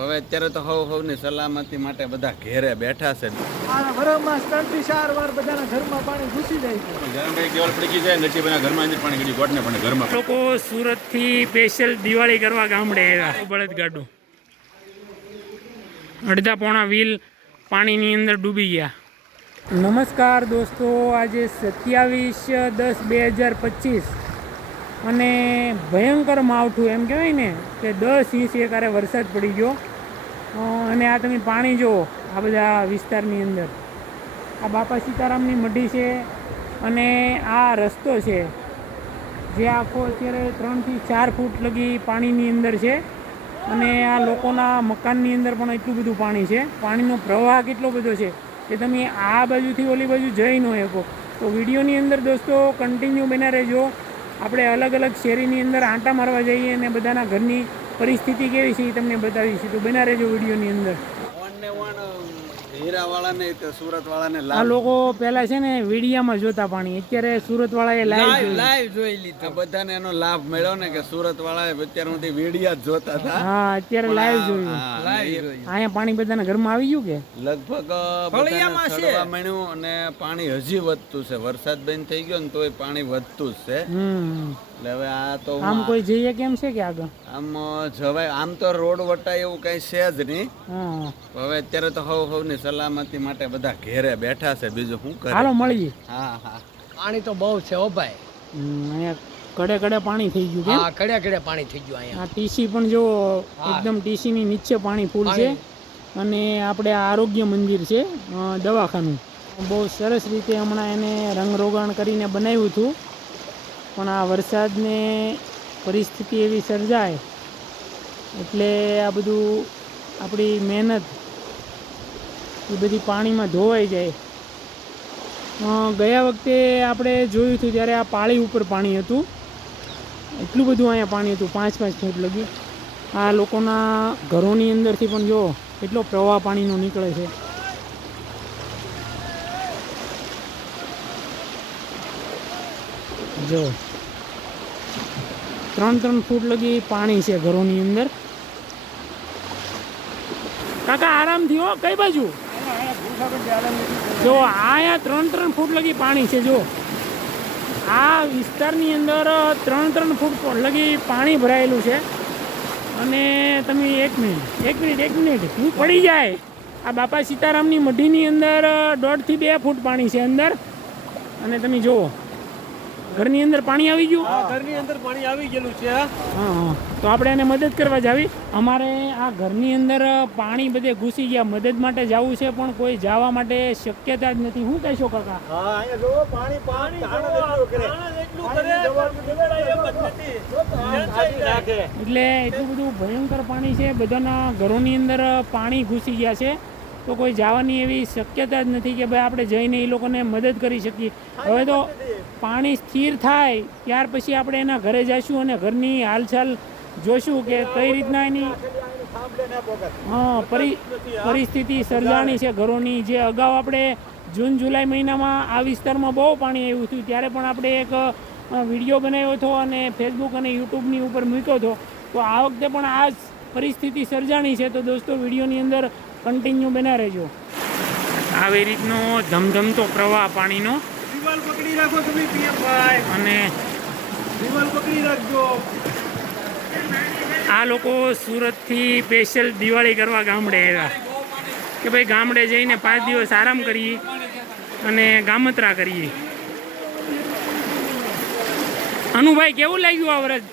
હવે અત્યારે તો હવ હવની સલામતી માટે બધા ઘેરે બેઠા છે. આ વરસમાં ત્રણથી ચાર વાર બધાના ઘરમાં પાણી ઘૂસી જાય છે. જરણભાઈ કેવલ પડી જાય નરસિંહભાઈના ઘરમાં અંદર પાણી ગળી ગોટને પણ ઘરમાં. લોકો સુરતથી સ્પેશિયલ દિવાળી કરવા ગામડે આવ્યા બળદ ગાડું. અડધા પોણા વ્હીલ પાણીની અંદર ડૂબી ગયા. નમસ્કાર દોસ્તો આજે સત્યાવીસ દસ બે હજાર પચીસ. અને ભયંકર માવઠું એમ કહેવાય ને કે દસ ઇંચ એકારે વરસાદ પડી ગયો. અને આ તમે પાણી જુઓ, આ બધા વિસ્તારની અંદર. આ બાપા સીતારામની મઢી છે અને આ રસ્તો છે. જે આખો અત્યારે ત્રણથી ચાર ફૂટ લગી પાણીની અંદર છે અને આ લોકોના મકાનની અંદર પણ એટલું બધું પાણી છે. પાણીનો પ્રવાહ કેટલો બધો છે કે તમે આ બાજુથી ઓલી બાજુ જઈ ન શકો. તો વિડીયોની અંદર દોસ્તો કન્ટિન્યુ બના રહેજો. આપણે અલગ અલગ શેરીની અંદર આંટા મારવા જઈએ અને બધાના ઘરની પરિસ્થિતિ કેવી છે એ તમને બતાવીશું તો બના રહેજો વિડીયોની અંદર. વણ ને વણ હીરા વાળાને તે સુરત વાળાને આ લોકો પહેલા છે ને વિડીયામાં જોતા પાણી. અત્યારે સુરત વાળાએ લાઈવ લાઈવ જોઈ લીધા. બધાને એનો લાભ મળ્યો ને કે સુરત વાળાએ અત્યાર સુધી વીડિયા જ જોતા હતા. હા અત્યારે લાઈવ જોયું. અહીંયા પાણી બધાના ઘરમાં આવી ગયું કે? લગભગ અને પાણી હજી વધતું છે. વરસાદ બંધ થઈ ગયો ને તોય પાણી વધતું જ છે. એટલે હવે આ તો આમ કોઈ જઈએ કેમ છે કે આગળ? આમ જવાય આમ તો રોડ વટાય એવું કઈ છે જ નહીં. હવે અત્યારે તો હવ હવની સલામતી માટે બધા ઘેરે બેઠા છે. બીજું શું કરે? હાલો મળીએ. હા હા. પાણી તો બહુ છે ઓ ભાઈ. હમ, અહીંયા કડે કડે પાણી થઈ ગયું હા કડે કડે પાણી થઈ ગયું અહીંયા. આ ટીસી પણ જો એકદમ ટીસી ની નીચે પાણી ફૂલ છે. અને આપણે આરોગ્ય મંદિર છે દવાખાનું. બહુ સરસ રીતે હમણાં એને રંગરોગાણ કરીને બનાવ્યું હતું. પણ આ વરસાદને પરિસ્થિતિ એવી સર્જાય, એટલે આ બધું આપણી મહેનત એ બધી પાણીમાં ધોવાઈ જાય. ગયા વખતે આપણે જોયું હતું ત્યારે આ પાળી ઉપર પાણી હતું, એટલું બધું અહીંયા પાણી હતું, પાંચ પાંચ ફૂટ લગી. આ લોકોના ઘરોની અંદરથી પણ જો એટલો પ્રવાહ પાણીનો નીકળે છે. જો ત્રણ ત્રણ ફૂટ લગી પાણી છે ઘરોની અંદર. કાકા, આરામથી હો, કઈ બાજુ? જો, અહીંયા ત્રણ ત્રણ ફૂટ લગી પાણી છે, જો. આ વિસ્તારની અંદર ત્રણ ત્રણ ફૂટ લગી પાણી ભરાયેલું છે. અને તમે એક મિનિટ એક મિનિટ એક મિનિટ, હું પડી જાય. આ બાપા સીતારામની મઢીની અંદર દોઢથી બે ફૂટ પાણી છે અંદર. અને તમે જુઓ. ઘરની અંદર પાણી આવી ગયું? ઘરની અંદર પાણી આવી ગયેલું છે હા. હા તો આપણે એને મદદ કરવા જાવી અમારે આ ઘરની અંદર પાણી બધે ઘૂસી ગયા. મદદ માટે જવું છે પણ કોઈ જવા માટે શક્યતા જ નથી. શું કહેશો કાકા? હા અહીંયા જોવો પાણી પાણી એટલું કરે. એટલે એટલું બધું ભયંકર પાણી છે. બધાના ઘરોની અંદર પાણી ઘૂસી ગયા છે. તો કોઈ જવાની એવી શક્યતા જ નથી કે ભાઈ આપણે જઈને એ લોકોને મદદ કરી શકીએ. હવે તો પાણી સ્થિર થાય ત્યાર પછી આપણે એના ઘરે જઈશું અને ઘરની હાલચાલ જોશું કે કઈ રીતના એની, હા, પરી, પરિસ્થિતિ સર્જાણી છે. ઘરોની જે અગાઉ આપણે જૂન, જુલાઈ મહિનામાં આ વિસ્તારમાં બહુ પાણી આવ્યું હતું, ત્યારે પણ આપણે એક વીડિયો બનાવ્યો હતો અને ફેસબુક અને યુટ્યુબની ઉપર મૂક્યો હતો. તો આ વખતે પણ આ પરિસ્થિતિ સર્જાણી છે. તો દોસ્તો, વિડીયોની અંદર કન્ટિન્યુ બના રહેજો. આવી રીતનો ધમધમતો પ્રવાહ પાણીનો. દિવાલ પકડી રાખો તમે પીએમભાઈ અને દિવાલ પકડી રાખજો. આ લોકો સુરતથી સ્પેશિયલ દિવાળી કરવા ગામડે આવ્યા. કે ભાઈ ગામડે જઈને પાંચ દિવસ આરામ કરીએ અને ગામત્રા કરીએ. અનુભાઈ કેવું લાગ્યું આ વ્રત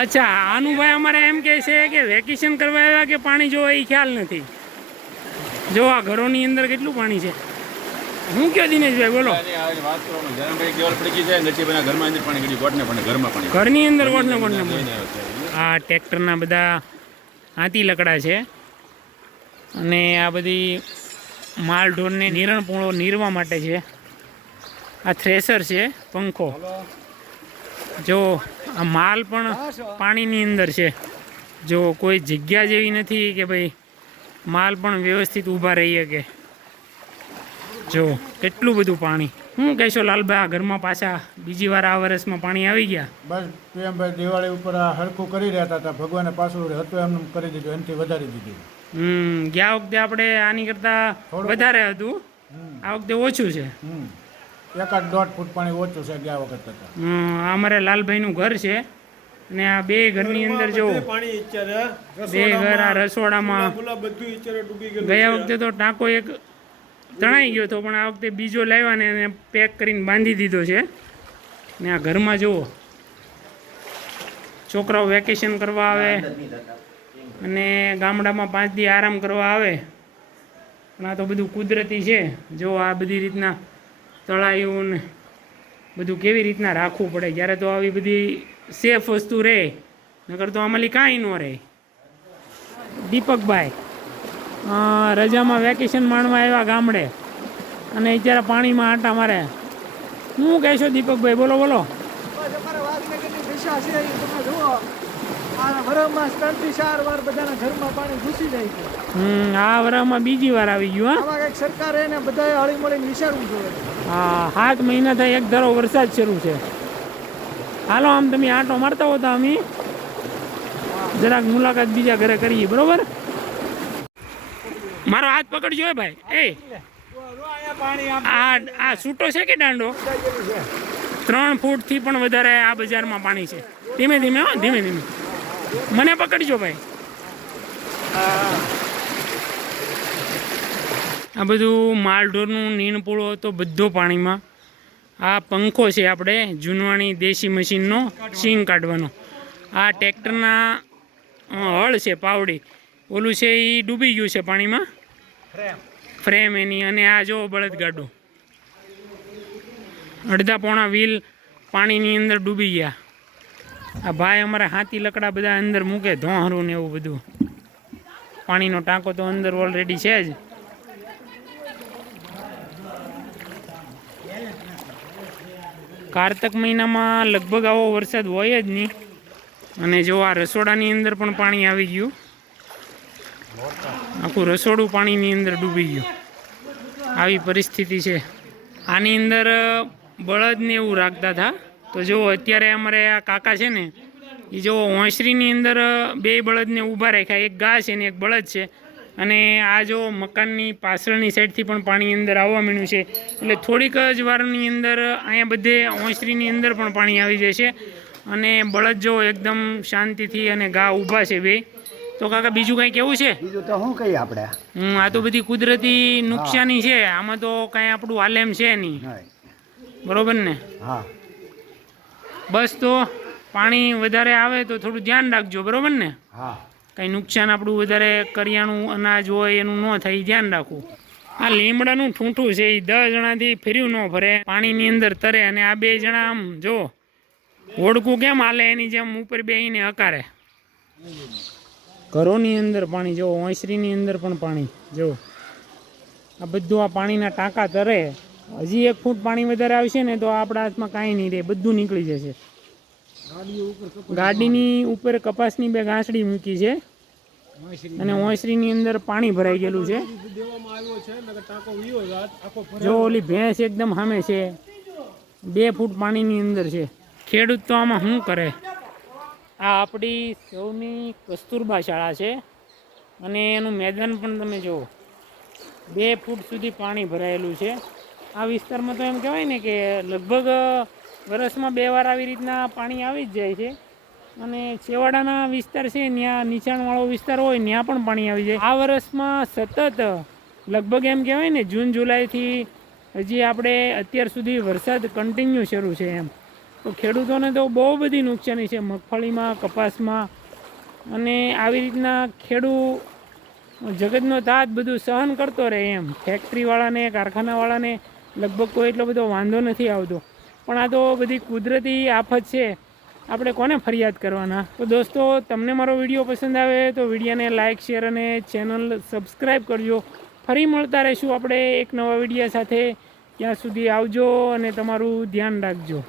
અચ્છા અનુભાઈ અમારે એમ કહે છે કે વેકેશન કરવા આવ્યા કે પાણી જોવા એ ખ્યાલ નથી. જો આ ઘરોની અંદર કેટલું પાણી છે? હું કયો દિનેશભાઈ બોલો. અંદર ગોટને ઘરની અંદર આવ્યો છે. આ ટ્રેક્ટરના બધા હાથી લકડા છે. અને આ બધી માલ ઢોરને નિરણપૂણો નીરવા માટે છે. આ થ્રેસર છે પંખો. જો આ માલ પણ પાણીની અંદર છે. જો કોઈ જગ્યા જેવી નથી કે ભાઈ માલ પણ વ્યવસ્થિત ઊભા રહી શકે. જો કેટલું બધું પાણી. શું કહેશો લાલભાઈ આ ઘરમાં પાછા બીજી વાર આ વર્ષમાં પાણી આવી ગયા? બસ પીએમભાઈ દિવાળી ઉપર આ હરખું કરી રહ્યા હતા ભગવાને પાછું હતું એમનું કરી દીધું એનાથી વધારી દીધું. હમ ગયા વખતે આપણે આની કરતાં વધારે હતું. આ વખતે ઓછું છે. હમ. એકાદ દોઢ ફૂટ પાણી ઓછું છે ગયા વખત કરતા. હમ, આ અમારે લાલભાઈનું ઘર છે અને આ બે ઘરની અંદર જો પાણી બે ઘર આ રસોડામાં ગયા વખતે તો ટાંકો એક તણાઈ ગયો હતો પણ આ વખતે બીજો લાવ્યા ને એને પેક કરીને બાંધી દીધો છે. ને આ ઘરમાં જુઓ. છોકરાઓ વેકેશન કરવા આવે અને ગામડામાં પાંચ દી આરામ કરવા આવે. પણ આ તો બધું કુદરતી છે. જો આ બધી રીતના તળાયું ને બધું કેવી રીતના રાખવું પડે? જ્યારે તો આવી બધી સેફ વસ્તુ રહે, નકર તો આમાંલી કાંઈ ન રહે. દીપકભાઈ રજામાં વેકેશન માણવા આવ્યા ગામડે અને અત્યારે પાણીમાં આંટા મારે. શું કહેશો દીપકભાઈ? બોલો બોલો. વરસમાં ત્રણથી ચાર વાર બધાના ઘરમાં પાણી ઘૂસી જાય છે. હમ આ વરામાં બીજી વાર આવી ગયું હા. આમાં કંઈક સરકારે એને બધાએ હળી મળીને વિચારવું જોઈએ. હા સાત મહિના થાય એક ધારો વરસાદ શરૂ છે. હાલો આમ તમે આંટો મારતા હોતા અમે જરાક મુલાકાત બીજા ઘરે કરીએ બરોબર? મારો હાથ પકડજો હે ભાઈ. એ. આ આ છૂટો છે કે દાંડો? ત્રણ ફૂટથી પણ વધારે આ બજારમાં પાણી છે. ધીમે ધીમે હો ધીમે ધીમે. મને પકડજો ભાઈ. આ બધું માલઢોરનું નીણપોળો હતો બધો પાણીમાં. આ પંખો છે આપણે, જૂનવાણી દેશી મશીનનો સિંગ કાઢવાનો. આ ટ્રેક્ટરના હળ છે પાવડી. ઓલું છે એ ડૂબી ગયું છે પાણીમાં. ફ્રેમ એની અને આ જો બળદગાડું. અડધા પોણા વ્હીલ પાણીની અંદર ડૂબી ગયા. આ ભાઈ અમારા હાથી લકડા બધા અંદર મૂકે, ધોહરું ને એવું બધું. પાણીનો ટાંકો તો અંદર ઓલરેડી છે જ. કારતક મહિનામાં લગભગ આવો વરસાદ હોય જ નહીં. અને જો આ રસોડાની અંદર પણ પાણી આવી ગયું. આખું રસોડું પાણીની અંદર ડૂબી ગયું. આવી પરિસ્થિતિ છે. આની અંદર બળદને એવું રાખતા હતા. તો જુઓ અત્યારે અમારે આ કાકા છે ને એ જો હોંસરીની અંદર બે બળદને ઊભા રાખ્યા. એક ઘા છે ને એક બળદ છે. અને આ જો મકાનની પાછળની સાઈડથી પણ પાણી અંદર આવવા માંડ્યું છે. એટલે થોડીક જ વારની અંદર અહીંયા બધે ઓંસરીની અંદર પણ પાણી આવી જશે અને બળદ જો એકદમ શાંતિથી અને ગા ઊભા છે બે. તો કાકા બીજું કાંઈ કેવું છે? બીજું તો શું કહીએ આપણે? હમ, આ તો બધી કુદરતી નુકસાની છે. આમાં તો કાંઈ આપણું આલેમ છે નહીં. બરોબર ને? હા. બસ તો પાણી વધારે આવે તો થોડું ધ્યાન રાખજો બરોબર ને? હા. કંઈ નુકસાન આપણું વધારે કરિયાણું અનાજ હોય એનું ન થાય ધ્યાન રાખવું આ લીમડાનું ઠૂંઠું છે એ દસ જણાથી ફેર્યું ન ભરે પાણીની અંદર તરે અને આ બે જણા આમ જો હોડકું કેમ હાલે એની જેમ ઉપર બેહીને હકારે? ઘરોની અંદર પાણી જો ઓસરીની અંદર પણ પાણી જો. આ બધું આ પાણીના ટાંકા તરે હજી એક ફૂટ પાણી વધારે આવશે ને તો આપણા હાથમાં કાંઈ નહીં રહે બધું નીકળી જશે. ગાડીની ઉપર કપાસની બે ઘાસડી મૂકી છે અને ઓસરીની અંદર પાણી ભરાઈ ગયેલું છે. જો ઓલી ભેંસ એકદમ સામે છે બે ફૂટ પાણીની અંદર છે. ખેડૂત તો આમાં શું કરે? આ આપણી સૌની કસ્તુરબા શાળા છે અને એનું મેદાન પણ તમે જુઓ. બે ફૂટ સુધી પાણી ભરાયેલું છે. આ વિસ્તારમાં તો એમ કહેવાય ને કે લગભગ વરસમાં બે વાર આવી રીતના પાણી આવી જ જાય છે. અને છેવાડાના વિસ્તાર છે, ત્યાં નીચાણવાળો વિસ્તાર હોય, ત્યાં પણ પાણી આવી જાય. આ વર્ષમાં સતત, લગભગ એમ કહેવાય ને, જૂન, જુલાઈથી હજી આપણે અત્યાર સુધી વરસાદ કન્ટિન્યુ શરૂ છે એમ. તો ખેડૂતોને તો બહુ બધી નુકસાની છે, મગફળીમાં, કપાસમાં. અને આવી રીતના ખેડૂ, જગતનો તાત બધું સહન કરતો રહે એમ. ફેક્ટરીવાળાને કારખાનાવાળાને લગભગ કોઈ એટલો બધો વાંધો નથી આવતો. પણ આ તો બધી કુદરતી આફત છે. આપણે કોને ફરિયાદ કરવાના? તો દોસ્તો, તમને મારો વીડિયો પસંદ આવે તો વિડીયોને લાઇક શેર અને ચેનલ સબસ્ક્રાઈબ કરજો. ફરી મળતા રહીશું આપણે એક નવા વીડિયો સાથે. ત્યાં સુધી આવજો અને તમારું ધ્યાન રાખજો.